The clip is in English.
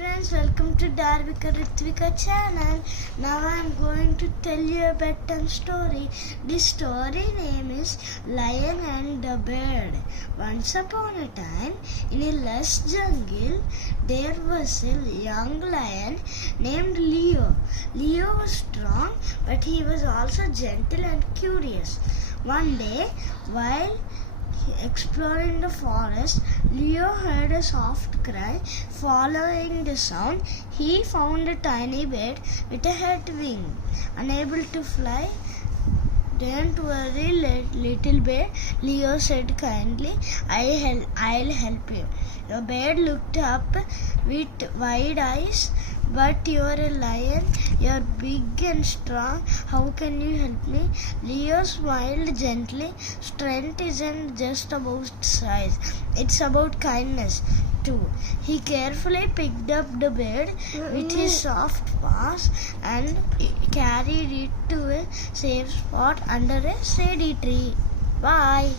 friends, welcome to Dharvik channel. Now I am going to tell you a bedtime story. This story name is Lion and the Bird. Once upon a time, in a lush jungle, there was a young lion named Leo. Leo was strong, but he was also gentle and curious. One day, while exploring the forest, Leo heard a soft cry. Following the sound, he found a tiny bird with a head wing. Unable to fly, "Don't worry, little bird," Leo said kindly. I'll help you." The bird looked up with wide eyes. "But you're a lion, you're big and strong. How can you help me?" Leo smiled gently. "Strength isn't just about size, it's about kindness too." He carefully picked up the bird with his soft paws and carried it to a safe spot under a shady tree. Bye.